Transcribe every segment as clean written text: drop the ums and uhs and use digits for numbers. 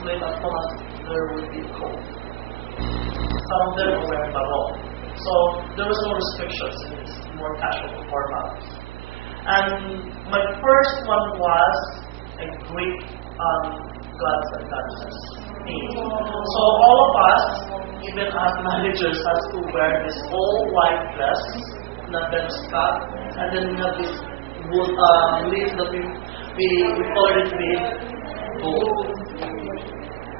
sleep as long as there would be cold. Some of them were wearing barong. So there was no restrictions. It's more casual format. And my first one was a Greek gods and goddesses theme. So all of us, even as managers, has to wear this all white dress, not then skirt, and then we have this wool leaf that we colored it with gold.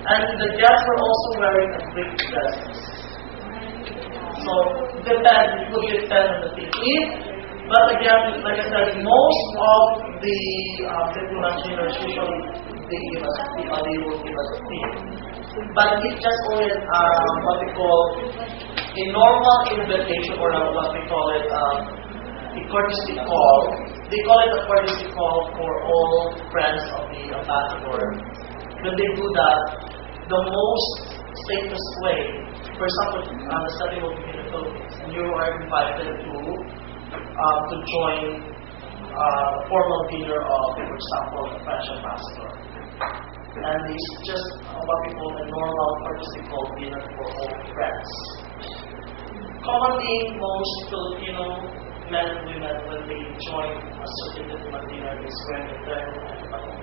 And the guests were also wearing a Greek dresses. So depends, it would depend on the theme. But again, like I said, most of the diplomats usually they will give us a theme. But it's just only what we call a normal invitation, or what we call it a courtesy call. They call it a courtesy call for all friends of the ambassador. When they do that, the most safest way, for example, the setting will be in the Philippines, and you are invited to join a formal dinner of, for example, a French ambassador. And it's just what we call a normal courtesy call dinner for all friends. Commonly, most Filipino men and women, when they join a certain diplomat dinner, is wearing a terno and a barong.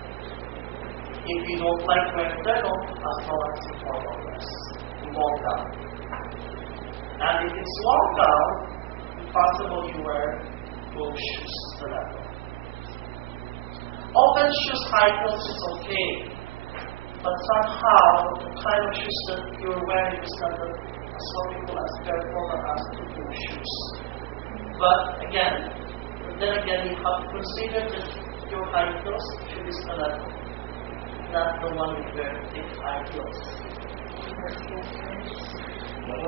If you don't like wearing terno, as long as it's formal dress, long gown. And if it's long gown, possible you wear closed shoes to that one. Open shoes, high heels is okay, but somehow the kind of shoes that you're wearing is not as what people as performant as two shoes. But then again, you have to consider that your high heels should be stiletto, not the one with very thick high heels.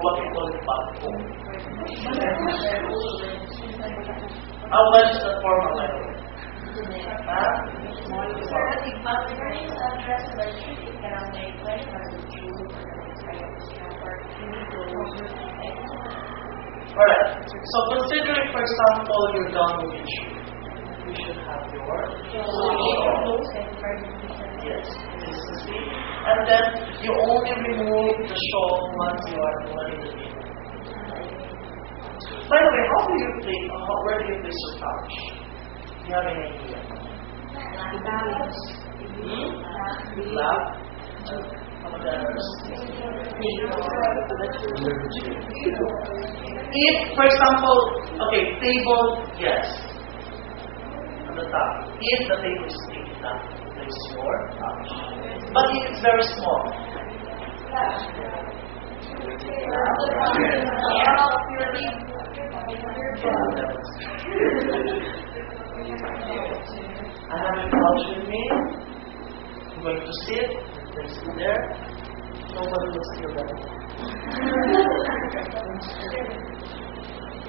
What we call it backbone. How much is the formal level? Alright, so considering, for example, you're done with your shoe, you should have your yes, this is it. And then you only remove the shawl once you are in the dinner. By the way, where do you place your couch? Do you have any idea? Lab? If, for example, table, yes, on the top. If the table is big enough to place your couch. But if it's very small, I have a couch with me. I'm going to sit. Place it there. Nobody will steal that.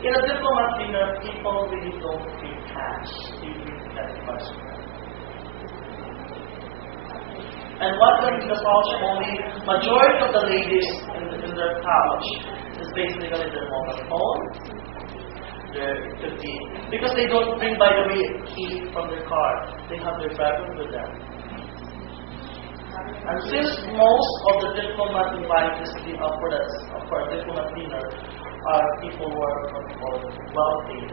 In a diplomat dinner, people really don't bring cash. They bring credit cards. And what comes in the pouch only, majority of the ladies in their pouch is basically their mobile phone. It could be, because they don't bring, by the way, a key from their car. They have their driver with them. And since most of the diplomat invited for a diplomat dinner are people who are wealthy,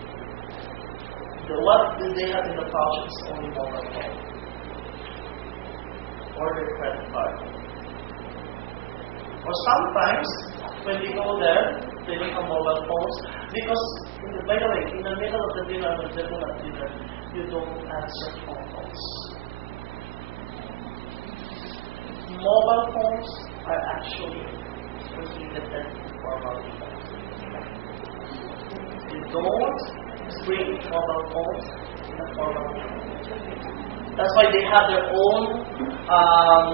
what they have in the pouch is only mobile phone or their credit card. Or sometimes when they go there, they don't have mobile phones because, by the way, in the middle of the dinner, the diplomat dinner, you don't answer phone calls. Mobile phones are actually prohibited for formal events. You don't bring mobile phones in a formal event. That's why they have their own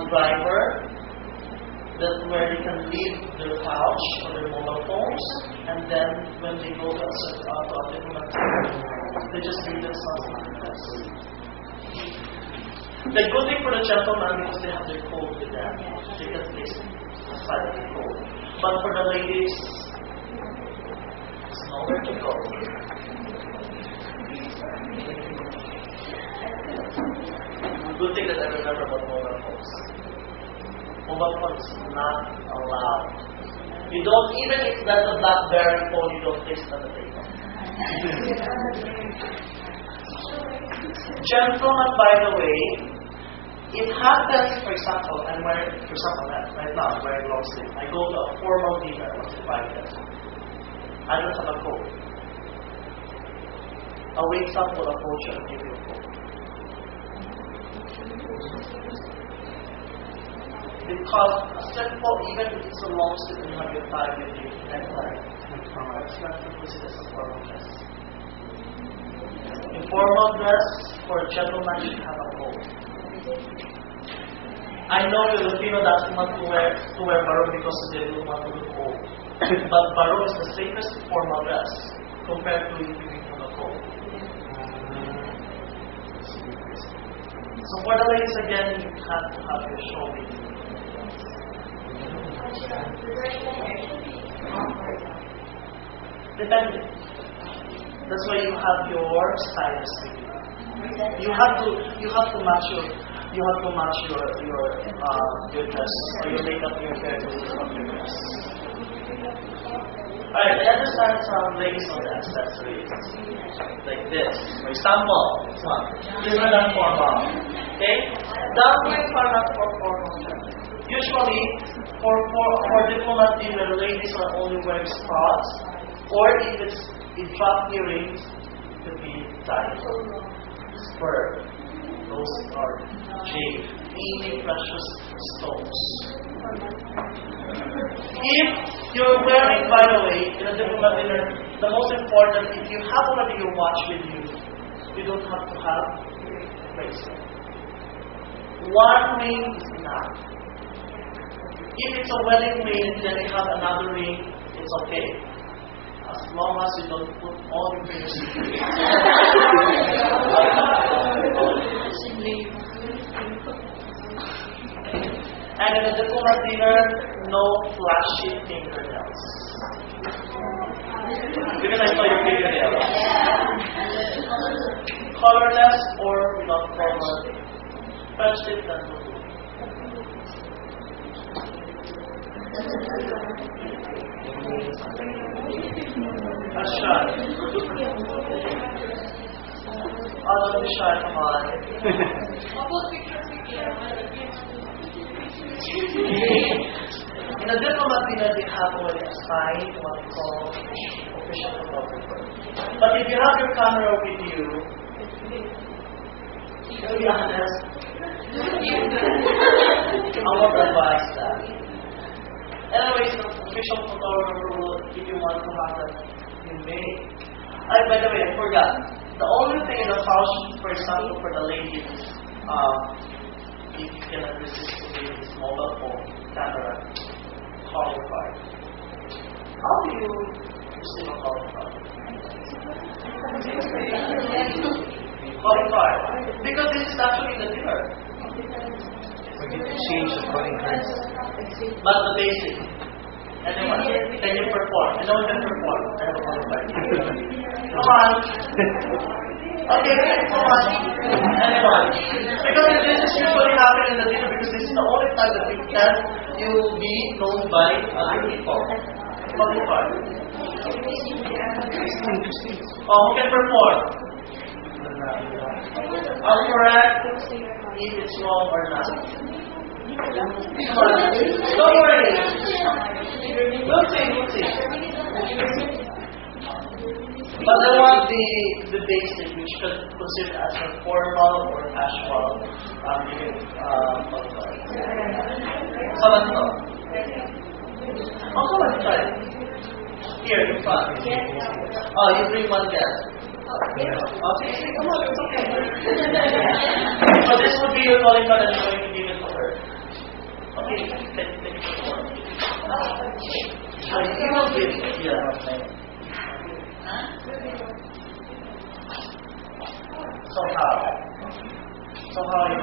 driver where they can leave their pouch or their mobile phones, and then when they go to a diplomat, they just bring themselves in the The good thing for the gentlemen, because they have their coat with them, they can place aside the coat. But for the ladies, it's nowhere to go. Good thing that I remember about mobile phones. mobile phone is not allowed. You don't, even if that's a BlackBerry phone, you don't place it on the table. Gentlemen, by the way, it happens, for example, right now, I'm wearing long sleeve. I go to a formal dinner, I was invited. I don't have a coat. A waiter will approach you and give you a coat. Because a simple, even if it's a long sleeve and you have your tie with you, neckline, it's not considered as a formal dress. In formal dress, for a gentleman, should have a coat. I know Filipino doesn't want to wear barong because they don't want to look old. But barong is the safest formal dress compared to you giving them a coat. So for the ladies again, you have to have your shoulders. Depending. That's why you have your stylist with you. You have to match your dress or your makeup, your hair to your dress. Alright, I understand some ladies on the accessories. Like this. For example, this one. These are not formal. Okay? Downgrades are not for formal dress. Usually, for diplomat dinner, ladies are only wearing spots, or if it's in drop earrings, it could be tied. Spur. Those are jade, really precious stones. If you're wearing, by the way, in a diplomat dinner, the most important, if you have already your watch with you, you don't have to have bracelet. One ring is enough. If it's a wedding ring, then you have another ring, it's okay. As long as you don't put all your fingers in it. And in a diplomat dinner, no flashy fingernails. Because I saw your fingernails. Colorless or without color. French tip that will do. A shot. Oh, don't be shy, come on. In a diplomat dinner, they have already assigned what we call official photographer. But if you have your camera with you, to be honest, I won't advise that. Anyways, the official photographer will, if you want to have that, you may. By the way, I forgot. The only thing in the house, for example, for the ladies, if you cannot resist to use this mobile phone camera, calling card. How do you receive a calling card? Calling card. Because this is actually the dinner. We get to change the calling cards. But the basic. Anyone? Can you perform? No one can perform. I have a calling card. Come on. Okay, come on. Anyone? Because this is usually happening in the dinner because this is the only time that you'll be known by other people. Calling card. Oh, who can perform? I'll correct if it's wrong or not. Come on. Don't worry. We'll see. But I want the basic, which could consider as a formal or casual Sabat to. Oh, come on, try it. Here, in front. Oh, you bring one guest. Okay, come on, it's okay. So this would be your calling card and you're going to give it to her. Okay, take it for her. You will give it, yeah. So how are you?